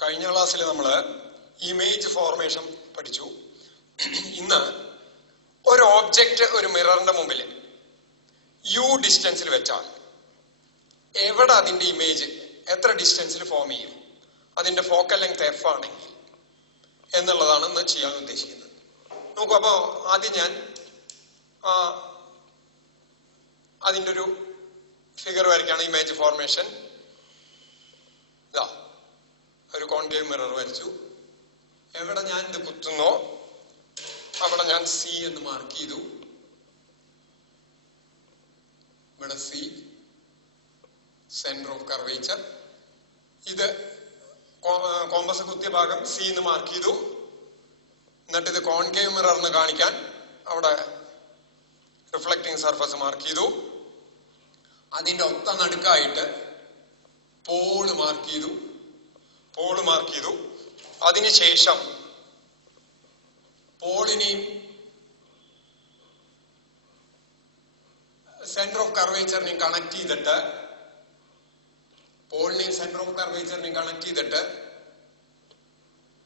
കഴിഞ്ഞ ക്ലാസ്സിൽ നമ്മൾ ഇമേജ് ഫോർമേഷൻ പഠിച്ചു. ഇന്ന് ഒരു ഓബ്ജക്റ്റ് ഒരു മിററിന്റെ മുമ്പിൽ യു ഡിസ്റ്റൻസിൽ വെച്ചാൽ എവിടെ അതിന്റെ ഇമേജ് എത്ര ഡിസ്റ്റൻസിൽ ഫോം ചെയ്യും, അതിന്റെ ഫോക്കൽ ലെങ്ത് എഫ് ആണെങ്കിൽ എന്നുള്ളതാണ് ഇന്ന് ചെയ്യാൻ ഉദ്ദേശിക്കുന്നത്. നോക്കൂ, അപ്പോ ആദ്യം ഞാൻ അതിൻ്റെ ഒരു ഫിഗർ വരയ്ക്കാണ്. ഇമേജ് ഫോർമേഷൻ ഇതാ ഒരു കോൺകേവ് മിറർ വരച്ചു. എവിടെ ഞാൻ ഇത് കുത്തുന്നോ അവിടെ ഞാൻ സി എന്ന് മാർക്ക് ചെയ്തു. ഇവിടെ സി സെന്റർ ഓഫ് കർവേച്ചർ. ഇത് കോമ്പസ് കുത്തിയ ഭാഗം സി എന്ന് മാർക്ക് ചെയ്തു. എന്നിട്ട് ഇത് കോൺകേവ് മിറർ എന്ന് കാണിക്കാൻ അവിടെ റിഫ്ലക്റ്റിംഗ് സർഫസ് മാർക്ക് ചെയ്തു. അതിന്റെ ഒത്ത നടുക്കായിട്ട് പോള് മാർക്ക് ചെയ്തു. അതിനുശേഷം പോളിനെയും സെന്റർ ഓഫ് കർവേച്ചറിനെയും കണക്ട് ചെയ്തിട്ട്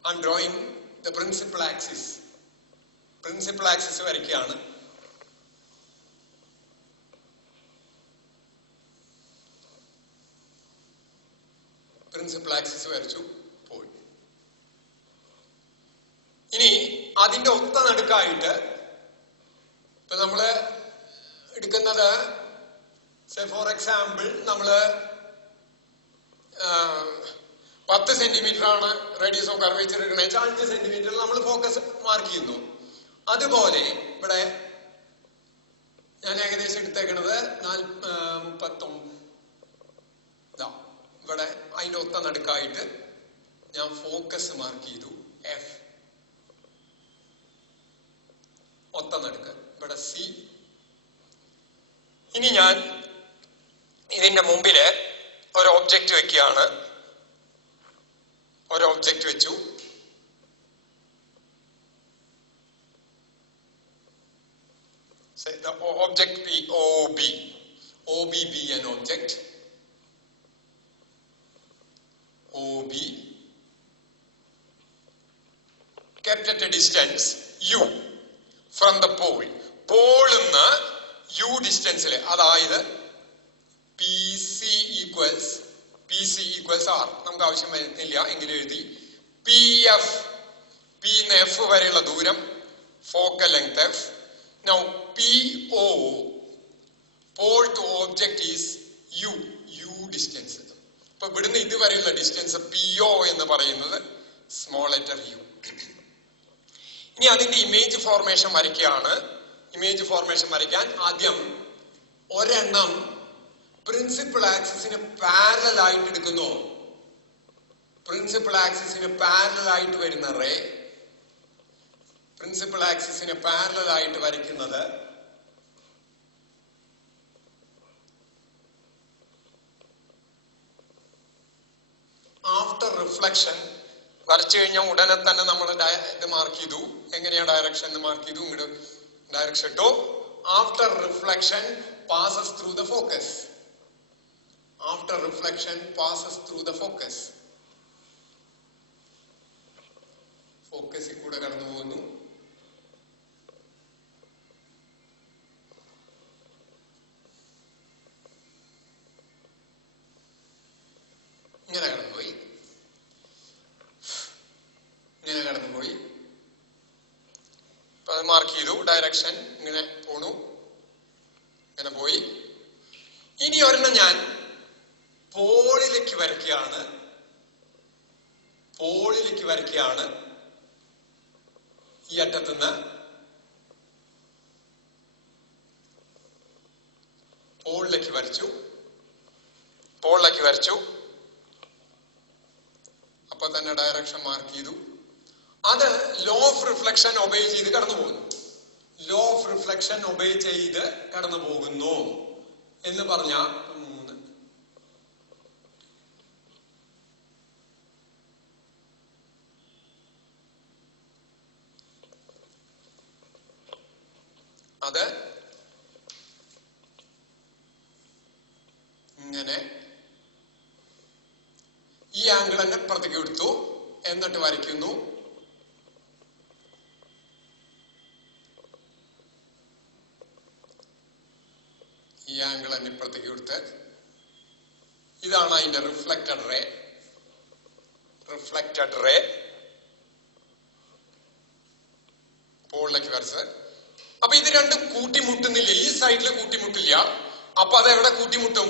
I M drawing the principal axis വരയ്ക്കുകയാണ്. പ്രിൻസിപ്പൽ ആക്സിസ് വരച്ചു. പോൾ ഇനി അതിന്റെ ഒത്ത നടുക്കായിട്ട് ഇപ്പൊ നമ്മള് എടുക്കുന്നത് ഫോർ എക്സാമ്പിൾ നമ്മള് 10 സെന്റിമീറ്റർ ആണ് റേഡിയസ് ഓഫ് കർവേച്ചർ എടുക്കണേ. 5 സെന്റിമീറ്ററിൽ നമ്മൾ ഫോക്കസ് മാർക്ക് ചെയ്യുന്നു. അതുപോലെ ഇവിടെ ഞാൻ ഏകദേശം എടുത്തേക്കണത് 39. ഇവിടെ അതിന്റെ ഒത്ത നടുക്കായിട്ട് ഞാൻ ഫോക്കസ് മാർക്ക് ചെയ്തു എഫ്. ഒത്ത നടുക്ക് ഇവിടെ സി. ഇനി ഞാൻ ഇതിന്റെ മുമ്പില് ഒരു ഒബ്ജക്റ്റ് വെക്കുകയാണ്. ഒരു ഒബ്ജക്റ്റ് വെച്ചു. the object P OB be an object. OB kept at a distance u from the pole. Pole നിന്ന് u ഡിസ്റ്റൻസിൽ, അതായത് PC equals R. നമുക്ക് ആവശ്യം വരുന്നില്ല എങ്കിലും എഴുതി. PF, P ന്ന് F വരെയുള്ള ദൂരം focal length F. Now PO, pole to object is u distance. ഇപ്പൊ ഇവിടുന്ന് ഇതുവരെയുള്ള ഡിസ്റ്റൻസ് PO എന്ന് പറയുന്നത് സ്മോൾ ലെറ്റർ u. ഇനി അതിന്റെ ഇമേജ് ഫോർമേഷൻ വരയ്ക്കുകയാണ്. ഇമേജ് ഫോർമേഷൻ വരയ്ക്കാൻ ആദ്യം ഒരെണ്ണം പ്രിൻസിപ്പൽ ആക്സിസിന് പാരലൽ ആയിട്ട് എടുക്കുന്നു. പ്രിൻസിപ്പൽ ആക്സിസിന് പാരലൽ ആയിട്ട് വരുന്ന റേ, പ്രിൻസിപ്പൽ ആക്സിസിന് പാരലൽ ആയിട്ട് വരയ്ക്കുന്നത് ആഫ്റ്റർ റിഫ്ലക്ഷൻ വരച്ചു കഴിഞ്ഞാൽ ഉടനെ തന്നെ നമ്മൾ ഇത് മാർക്ക് ചെയ്തു. എങ്ങനെയാ ഡയറക്ഷൻ എന്ന് മാർക്ക് ചെയ്തു. ഇങ്ങോട്ട് ഡയറക്ഷൻ ഇട്ടു. After reflection passes through the focus. After reflection passes through the focus. ഫോക്കസിൽ കൂടെ കടന്നു പോകുന്നു. ഇങ്ങനെ കടന്നുപോയി. ഇപ്പൊ അത് മാർക്ക് ചെയ്തു. ഡയറക്ഷൻ ഇങ്ങനെ പോണു, ഇങ്ങനെ പോയി. ഇനി ഒരെണ്ണം ഞാൻ പോളിലേക്ക് വരയ്ക്കുകയാണ്. ഈ അറ്റത്തുനിന്ന് പോളിലേക്ക് വരച്ചു. അപ്പൊ തന്നെ ഡയറക്ഷൻ മാർക്ക് ചെയ്തു. അത് ലോ ഓഫ് റിഫ്ലക്ഷൻ ഒബേ ചെയ്ത് കടന്നു പോകുന്നു. എന്ന് പറഞ്ഞ അത് ഇങ്ങനെ ഈ ആംഗിൾ തന്നെ ഇപ്പുറത്തേക്ക് എടുത്തു, എന്നിട്ട് വരയ്ക്കുന്നു. ഈ ആംഗിൾ തന്നെ ഇപ്പുറത്തേക്ക് എടുത്ത്, ഇതാണ് അതിന്റെ റിഫ്ലക്റ്റഡ് റേ. റിഫ്ലക്റ്റഡ് റേ പോളിലേക്ക് വരച്ചത്. അപ്പൊ ഇത് രണ്ടും കൂട്ടിമുട്ടുന്നില്ല, ഈ സൈഡിൽ കൂട്ടിമുട്ടില്ല. അപ്പൊ അത് എവിടെ കൂട്ടിമുട്ടും?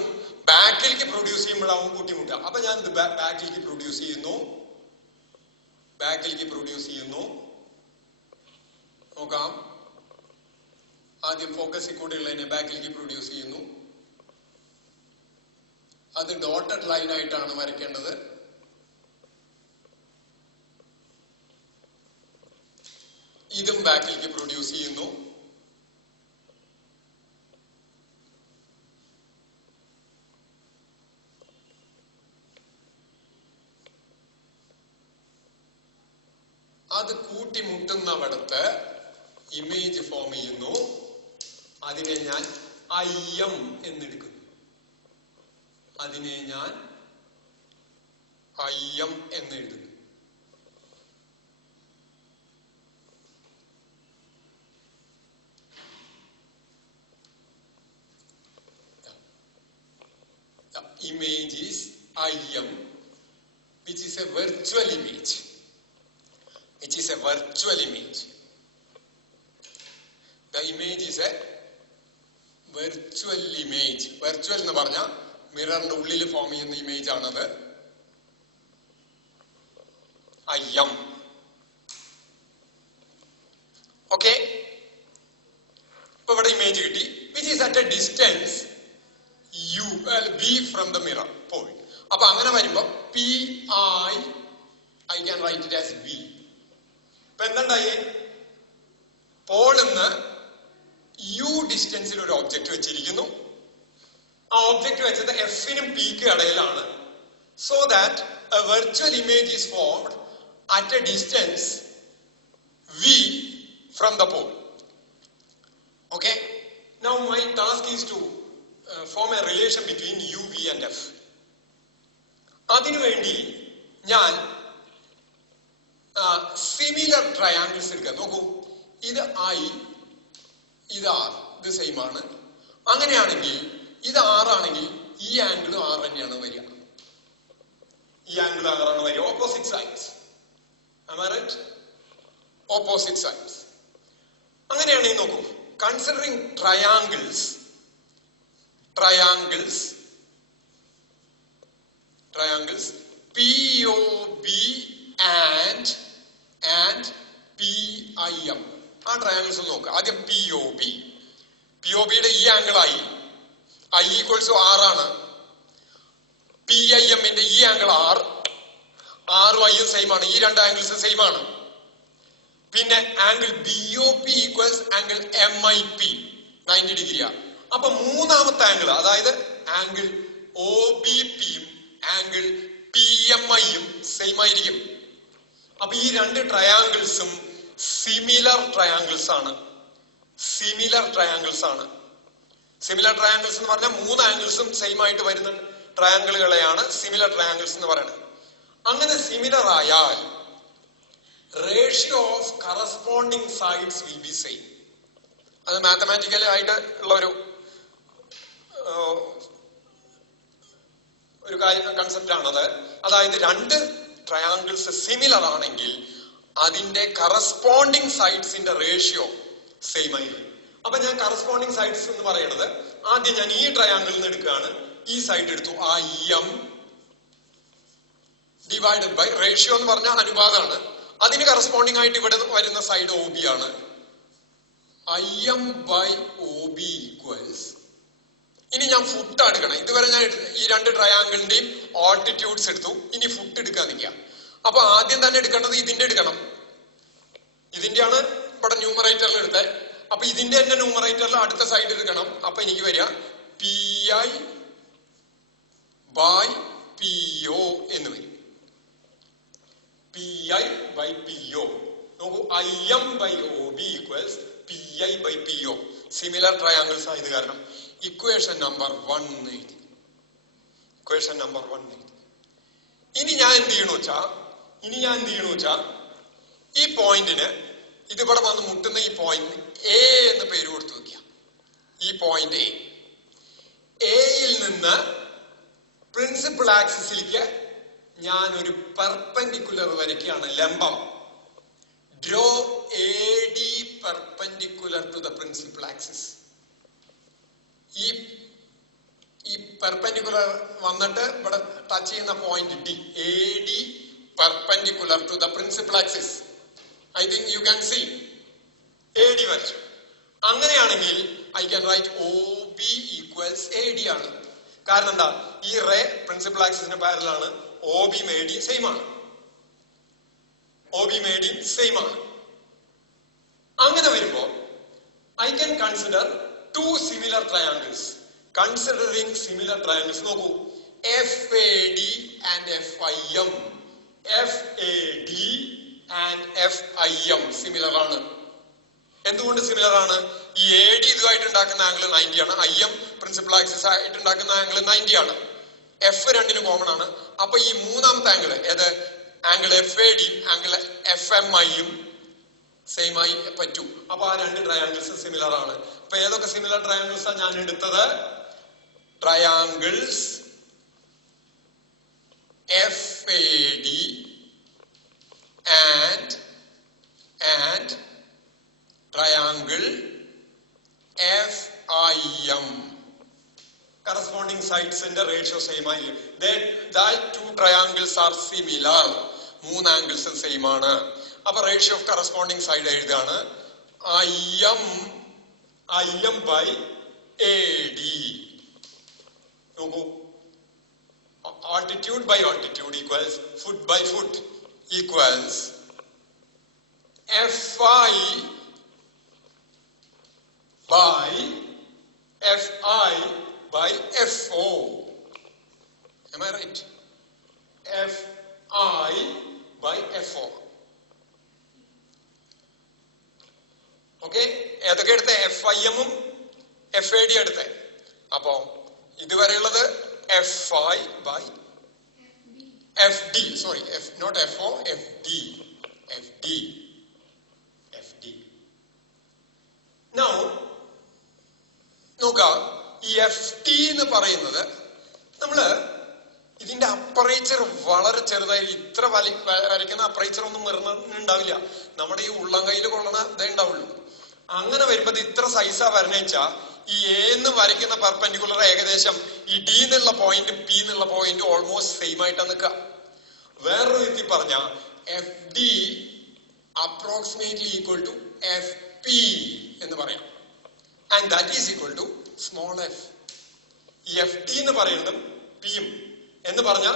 ബാക്കിലേക്ക് പ്രൊഡ്യൂസ് ചെയ്യുമ്പോഴാവും കൂട്ടിമുട്ടുക. അപ്പൊ ഞാൻ ഇത് ബാക്കിലേക്ക് പ്രൊഡ്യൂസ് ചെയ്യുന്നു, ബാക്കിലേക്ക് പ്രൊഡ്യൂസ് ചെയ്യുന്നു. നോക്കാം, ആദ്യം ഫോക്കസിൽ കൂടെ ഉള്ളതിനെ ബാക്കിലേക്ക് പ്രൊഡ്യൂസ് ചെയ്യുന്നു. അത് ഡോട്ടഡ് ലൈൻ ആയിട്ടാണ് വരയ്ക്കേണ്ടത്. ഇതും ബാക്കിലേക്ക് പ്രൊഡ്യൂസ് ചെയ്യുന്നു. അത് കൂട്ടിമുട്ടുന്നവിടത്ത് ഇമേജ് ഫോം ചെയ്യുന്നു. അതിനെ ഞാൻ IM എന്നെടുക്കുന്നു. അതിനെ ഞാൻ IM എന്നെഴുതുന്നു. The image is IM, which is a virtual image. Which is a virtual image. The image is a virtual image. Virtual എന്ന് പറഞ്ഞാൽ മിററിന്റെ ഉള്ളിൽ ഫോം ചെയ്യുന്ന ഇമേജ് ആണത്. IM. ഓക്കെ, ഇപ്പൊ ഇവിടെ ഇമേജ് കിട്ടി. Which is at A distance V from the mirror pole. അപ്പൊ അങ്ങനെ വരുമ്പോ I can write it as V. ഇപ്പൊ എന്തുണ്ടായേ? പോളിന്ന് U ഡിസ്റ്റൻസിൽ ഒരു ഒബ്ജക്റ്റ് വെച്ചിരിക്കുന്നു. ആ ഒബ്ജക്റ്റ് വെച്ചത് Fനും Pക്ക് ഇടയിലാണ്. So that A virtual image is formed at A distance V from the pole. Okay? Now my task is to form a relation between U, V and F. അതിനുവേണ്ടി ഞാൻ similar triangles എടുക്കാം. നോക്കൂ, ഇത് I, ഇത് R, ഇത് same ആണ്. അങ്ങനെയാണെങ്കിൽ ഇത് R ആണെങ്കിൽ ഈ ആംഗിൾ R തന്നെയാണ് വരിക. ഈ ആംഗിൾ R ആണ് വരിക. Opposite sides. Am I right? Opposite sides. അങ്ങനെയാണെങ്കിൽ നോക്കൂ, considering triangles POB and PIM. ആ ട്രയാങ്കിൾസ് നോക്കുക. ആദ്യം POBയുടെ ഈ ആംഗിൾ I ഈക്വൽസ് R ആണ്. PIMന്റെ ഈ ആംഗിൾ R, Rഉം Iയും സെയിം ആണ്. ഈ രണ്ട് ആംഗിൾസ് സെയിം ആണ്. പിന്നെ angle BOP equals angle MIP 90 ഡിഗ്രിയാ. അപ്പൊ മൂന്നാമത്തെ ആംഗിൾ, അതായത് ആംഗിൾ OBPയും ആംഗിൾ PMIയും സെയിം ആയിരിക്കും. അപ്പൊ ഈ രണ്ട് ട്രയാങ്കിൾസും സിമിലർ ട്രയാങ്കിൾസ് ആണ്. സിമിലർ ട്രയാങ്കിൾസ് എന്ന് പറഞ്ഞാൽ മൂന്ന് ആംഗിൾസും സെയിം ആയിട്ട് വരുന്ന ട്രയാങ്കിളുകളെയാണ് സിമിലർ ട്രയാങ്കിൾസ് എന്ന് പറയുന്നത്. അങ്ങനെ സിമിലർ ആയാൽ ratio of corresponding sides will be same. അത് മാത്തമാറ്റിക്കലി ആയിട്ട് ഉള്ള ഒരു കൺസെപ്റ്റ് ആണത്. അതായത് രണ്ട് ട്രയാങ്കിൾസ് സിമിലർ ആണെങ്കിൽ അതിന്റെ കറസ്പോണ്ടിങ് സൈഡ്സിന്റെ റേഷ്യോ സെയിം ആയിരിക്കും. അപ്പൊ ഞാൻ കറസ്പോണ്ടിങ് സൈഡ്സ് എന്ന് പറയുന്നത് ആദ്യം ഞാൻ ഈ ട്രയാങ്കിളിൽ നിന്ന് എടുക്കുകയാണ്. ഈ സൈഡ് എടുത്തു, IM ഡിവൈഡഡ് ബൈ റേഷ്യോ എന്ന് പറഞ്ഞാൽ അനുപാതമാണ്. അതിന് കറസ്പോണ്ടിങ് ആയിട്ട് ഇവിടെ വരുന്ന സൈഡ് OB ആണ്. IM by OB equals. ഇനി ഞാൻ ഫുട്ട് എടുക്കണം. ഇതുവരെ ഞാൻ ഈ രണ്ട് ട്രയാങ്കിളിന്റെയും ഓൾട്ടിറ്റ്യൂഡ്സ് എടുത്തു. ഇനി ഫുട്ട് എടുക്കാൻ നിൽക്കാം. അപ്പൊ ആദ്യം തന്നെ എടുക്കേണ്ടത് ഇതിന്റെ എടുക്കണം. ഇതിന്റെയാണ് ഇവിടെ ന്യൂമറേറ്ററിൽ എടുത്തത്. അപ്പൊ ഇതിന്റെ തന്നെ ന്യൂമറേറ്ററിൽ അടുത്ത സൈഡ് എടുക്കണം. അപ്പൊ എനിക്ക് വരിക PI by PO എന്ന് വരും. PI by PO. നോക്കൂ, IM by OB equals PI by PO. Similar triangles ആയത് കാരണം ഇക്വേഷൻ നമ്പർ 1 എഴുതി. ഇനി ഞാൻ എന്ത് ചെയ്യണു വെച്ചാ ഈ പോയിന്റിന് ഇതിവിടെ വന്ന് മുട്ടുന്ന ഈ പോയിന്റ് എ എന്ന് പേര് കൊടുത്തു വെക്കുക. ഈ പോയിന്റ് എയിൽ നിന്ന് പ്രിൻസിപ്പൽ ആക്സിസിലേക്ക് ഞാൻ ഒരു പെർപെൻഡിക്കുലർ വരയ്ക്കുകയാണ്, ലംബം. Draw AD perpendicular to the principal axis. ഈ പെർപെൻഡിക്കുലർ വന്നിട്ട് ഇവിടെ ടച്ച് ചെയ്യുന്ന point D, AD perpendicular to the principal axis. I think you can see AD വരച്ചു. അങ്ങനെയാണെങ്കിൽ I can write OB equals AD ആണ്. കാരണം എന്താ, ഈ റേ പ്രിൻസിപ്പൽ ആക്സിസിന് പാരലാണ്, OB AD സെയിം ആണ്. OB AD സെയിം ആണ്. അങ്ങനെ വരുമ്പോ I can consider two similar triangles. Considering similar triangles, നോക്കൂ, FAD and FIM. FAD and FIM similar ആണ്. എന്തുകൊണ്ട് സിമിലർ ആണ്? ഈ AD ഇതുമായിട്ട് ഉണ്ടാക്കുന്ന ആംഗിൾ 90 ആണ്, IM പ്രിൻസിപ്പൽ ആക്സിസ് ആയിട്ട് ഉണ്ടാക്കുന്ന ആംഗിൾ 90 ആണ്. F രണ്ടിനും കോമൺ ആണ്. അപ്പൊ ഈ മൂന്നാമത്തെ ആംഗിൾ ഏത് angle FAD angle FMI same ആയി പറ്റൂ. അപ്പൊ ആ രണ്ട് ട്രയാങ്കിൾസ് സിമിലർ ആണ്. അപ്പൊ ഏതൊക്കെ സിമിലർ ട്രയാങ്കിൾസ് ആണ് ഞാൻ എടുത്തത്? Triangles FAD and triangle FIM. Corresponding sides in the ratio same ആയി. That two triangles are similar. മൂന്ന് ആംഗിൾസ് സെയിം ആണ്. അപ്പൊ റേഷ്യോ ഓഫ് കറസ്പോണ്ടിങ് സൈഡ് എഴുതാണ് IM by AD. നോക്കൂ, altitude by altitude equals foot by foot equals FI by FO. Am I right? FI by FO. Okay, ഏതൊക്കെ എടുത്തേ? FIM ഉം FAD എടുത്തേ. അപ്പോ ഇതുവരെയുള്ളത് FI by FD. Sorry, not FO, FD. Now നോക്ക, ഈ FT എന്ന് പറയുന്നത് നമ്മള് ഇതിന്റെ അപ്പറേച്ചർ വളരെ ചെറുതായി, ഇത്ര വരയ്ക്കുന്ന അപ്പറേച്ചർ ഒന്നും വരുന്നുണ്ടാവില്ല. നമ്മുടെ ഈ ഉള്ളം കയ്യിൽ കൊള്ളണ ഇതേ ഉണ്ടാവുള്ളൂ. അങ്ങനെ വരുമ്പോ ഇത്ര സൈസാ വരണേച്ചാ ഈ A എന്ന് വരയ്ക്കുന്ന പെർപെൻഡിക്കുലർ ഏകദേശം ഈ D എന്നുള്ള പോയിന്റ് P എന്നുള്ള പോയിന്റ് ഓൾമോസ്റ്റ് സെയിം ആയിട്ടാ നിൽക്കുക. വേറൊരു വിധത്തിൽ പറഞ്ഞ FD approximately equal to FP എന്ന് പറയാം. And that is equal to small f. ഈ FD എന്ന് പറയുന്നത് P എന്ന് പറഞ്ഞ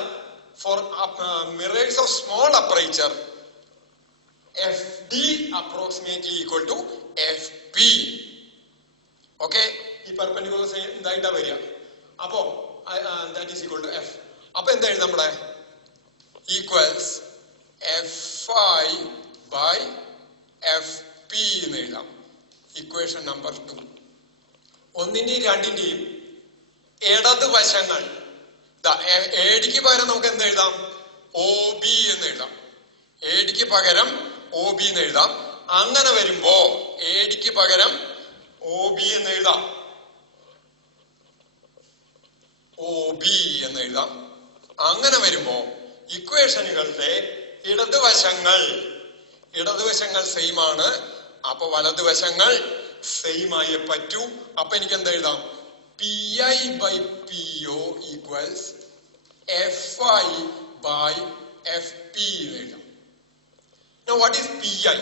for mirrors of small aperture FD approximately equal to FP. Okay, ഈ പെർപെൻഡിക്കുലർ ഇതായിട്ടാ വരിക. അപ്പോ that is equal to F. അപ്പൊ എന്താ എഴുതാം? നമ്മുടെ ഈക്വൽസ് FI by FP എന്ന് എഴുതാം. Equation number 2. ഒന്നിന്റെയും രണ്ടിന്റെയും ഇടത് വശങ്ങൾ ADക്ക് പകരം നമുക്ക് എന്ത് എഴുതാം? OB എന്ന് എഴുതാം. ADക്ക് പകരം OB എന്ന് എഴുതാം. അങ്ങനെ വരുമ്പോ ADക്ക് പകരം OB എന്ന് എഴുതാം. OB എന്ന് എഴുതാം. അങ്ങനെ വരുമ്പോ ഇക്വേഷനുകളുടെ ഇടതുവശങ്ങൾ സെയിം ആണ്. അപ്പൊ വലതുവശങ്ങൾ സെയിം ആയേ പറ്റൂ. അപ്പൊ എനിക്ക് എന്താ എഴുതാം? PI by PO equals FI by FP എന്ന് എഴുതാം. Now what is PI?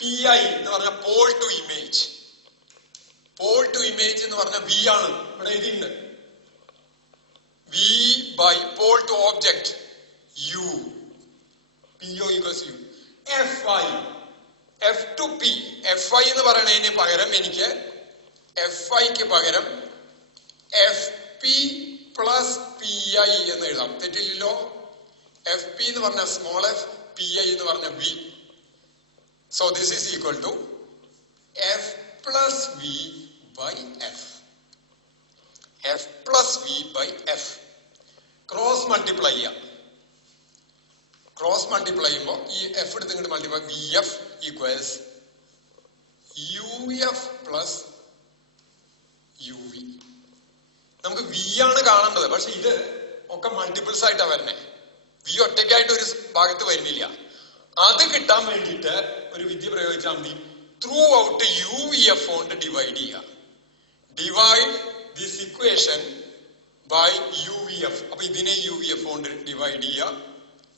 PI എന്ന് പറഞ്ഞ pole to image. Pole to image എന്ന് പറഞ്ഞ V ആണ്. ഇവിടെ എഴുതിയിട്ടുണ്ട് V by pole to object U. PO equals U. FI, F to P. FI എന്ന് പറയുന്നതിന് പകരം എനിക്ക് FIക്ക് പകരം FP plus PI എന്ന് എഴുതാം. തെറ്റില്ലല്ലോ? FP എന്ന് പറഞ്ഞ സ്മോൾ f, PI എന്ന് പറഞ്ഞ V. So this is equal to F plus V by F. F plus V by F. Cross multiply ചെയ്യാം. ക്രോസ് മൾട്ടിപ്ലൈ ചെയ്യുമ്പോൾ ഈ എഫ് എടുത്ത് ഇങ്ങോട്ട് multiply V F equals U F plus U V. നമുക്ക് V ആണ് കാണേണ്ടത്, പക്ഷെ ഇത് ഒക്കെ മൾട്ടിപ്പിൾസ് ആയിട്ടാ വരണേ. വി ഒറ്റയ്ക്കായിട്ട് ഒരു ഭാഗത്ത് വരുന്നില്ല. അത് കിട്ടാൻ വേണ്ടിയിട്ട് ഒരു വിദ്യ പ്രയോഗിച്ചാൽ മതി. Throughout U V F കൊണ്ട് ഡിവൈഡ് ചെയ്യുക. Divide this equation by U V F. അപ്പൊ ഇതിനെ യു വി എഫ് കൊണ്ട് ഡിവൈഡ് ചെയ്യുക.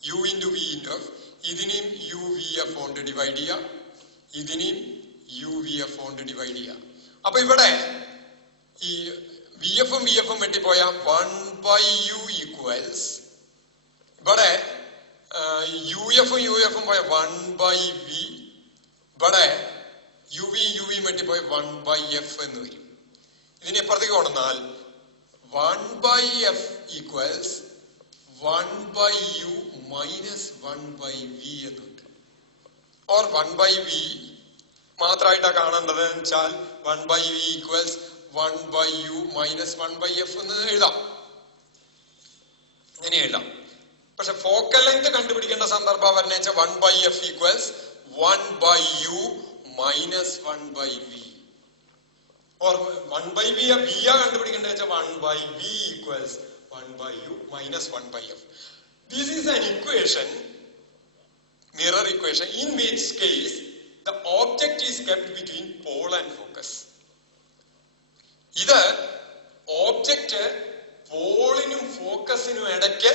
U into V into F. ഇതിനെയും യു വി എഫ് കൊണ്ട് ഡിവൈഡ് ചെയ്യുക. ഇതിനെയും യു വി എഫ് കൊണ്ട് ഡിവൈഡ് ചെയ്യുക. അപ്പൊ ഇവിടെ ഈ വി എഫും വെട്ടിപ്പോയ 1/u ഈക്വൽസ്, ഇവിടെ യു എഫും പോയ 1/v, ഇവിടെ യു വി വെട്ടിപ്പോയ 1/f എന്ന് വരും. ഇതിനെ എപ്പുറത്തേക്ക് കൊണ്ടുവന്നാൽ 1/f equals 1/u minus 1/v എന്ന് കിട്ടും. ഓർ 1/v മാത്രമായിട്ടാ കാണേണ്ടത് എന്ന് വെച്ചാൽ 1/v equals 1/u minus 1/f എന്ന് എഴുതാം. ഇങ്ങനെ എഴുതാം. പക്ഷെ ഫോക്കൽ ലെങ്ത് കണ്ടുപിടിക്കേണ്ട സന്ദർഭം പറഞ്ഞ 1/f equals 1/u minus 1/v. Or 1/v v കണ്ടുപിടിക്കേണ്ട 1/v equals 1/u minus 1/f. This is an equation, mirror equation, in which case the object is kept between pole and focus. ഇത് object പോളിനും ഫോക്കസിനും ഇടയ്ക്ക്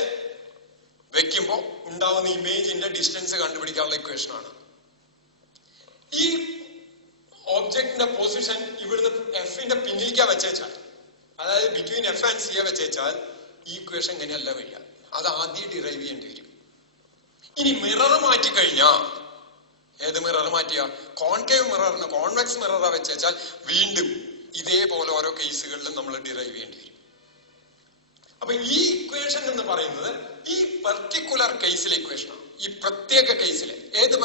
വെക്കുമ്പോൾ ഉണ്ടാവുന്ന ഇമേജിന്റെ distance കണ്ടുപിടിക്കാനുള്ള equation ആണ്. ഈ ഓബ്ജക്റ്റിന്റെ position ഇവിടുന്ന് എഫിന്റെ പിന്നിലേക്കാ വെച്ചാൽ, അതായത് ബിറ്റ്വീൻ എഫ് ആൻഡ് സി വെച്ചാൽ ഈ ഇക്വേഷൻ ഇങ്ങനെയല്ല വരിക. അത് ആദ്യം ഡിറൈവ് ചെയ്യേണ്ടി വരും. ഇനി മിറർ മാറ്റിക്കഴിഞ്ഞാൽ, ഏത് മിറർ മാറ്റിയ കോൺകേവ് മിററിന് കോൺവെക്സ് മിററാ വെച്ചാൽ വീണ്ടും ഇതേപോലെ ഓരോ കേസുകളിലും നമ്മൾ ഡിറൈവ് ചെയ്യേണ്ടി വരും. അപ്പൊ ഈ ഇക്വേഷൻ എന്ന് പറയുന്നത് ഈ പർട്ടിക്കുലർ കേസിലെ ഇക്വേഷനാണ്. ഈ പ്രത്യേക കേസിലെ, ഏത്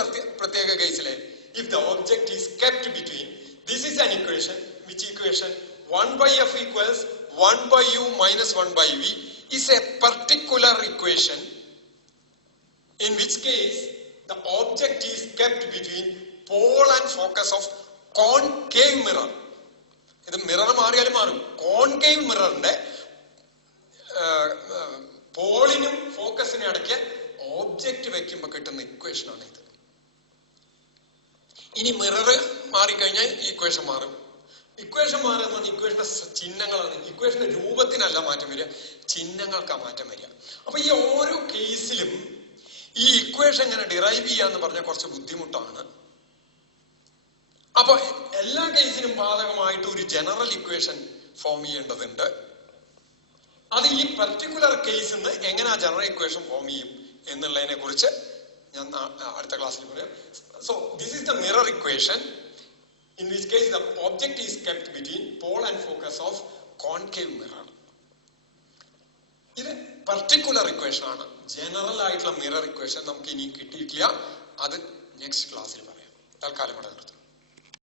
പ്രത്യേക കേസിലെ, if the object is kept between, this is an equation, which equation 1/f equals 1/u minus 1/v is a particular equation in which case the object is kept between pole and focus of concave mirror. ഇത് mirror മാറിയാലും മാറും. Concave മിററിന്റെ പോളിനും ഫോക്കസിനും ഇടയ്ക്ക് object വെക്കുമ്പോൾ കിട്ടുന്ന equation ആണ് ഇത്. ഇനി mirror മാറിക്കഴിഞ്ഞാൽ ഈ ഇക്വേഷൻ മാറും. ഇക്വേഷൻ മാറുന്ന ഇക്വേഷന്റെ ചിഹ്നങ്ങളാണ്. ഇക്വേഷന്റെ രൂപത്തിനല്ല മാറ്റം വരിക, ചിഹ്നങ്ങൾക്കാ മാറ്റം വരിക. അപ്പൊ ഈ ഓരോ കേസിലും ഈ ഇക്വേഷൻ ഇങ്ങനെ ഡിറൈവ് ചെയ്യാന്ന് പറഞ്ഞാൽ കുറച്ച് ബുദ്ധിമുട്ടാണ്. അപ്പൊ എല്ലാ കേസിനും ബാധകമായിട്ട് ഒരു ജനറൽ ഇക്വേഷൻ ഫോം ചെയ്യേണ്ടതുണ്ട്. അത് ഈ പർട്ടിക്കുലർ കേസിൽ നിന്ന് എങ്ങനെ ആ ജനറൽ ഇക്വേഷൻ ഫോം ചെയ്യും എന്നുള്ളതിനെ കുറിച്ച് ഞാൻ അടുത്ത ക്ലാസ്സിൽ പറയാം. So this is the mirror equation in which case the object is kept between pole and focus of concave mirror. ഇത് പർട്ടിക്കുലർ ഇക്വേഷൻ ആണ്. ജനറൽ ആയിട്ടുള്ള മിറർ ഇക്വേഷൻ നമുക്ക് ഇനി കിട്ടിയിട്ടില്ല. അത് നെക്സ്റ്റ് ക്ലാസ്സിൽ പറയാം. തൽക്കാലം ഇവിടെ നിർത്തും.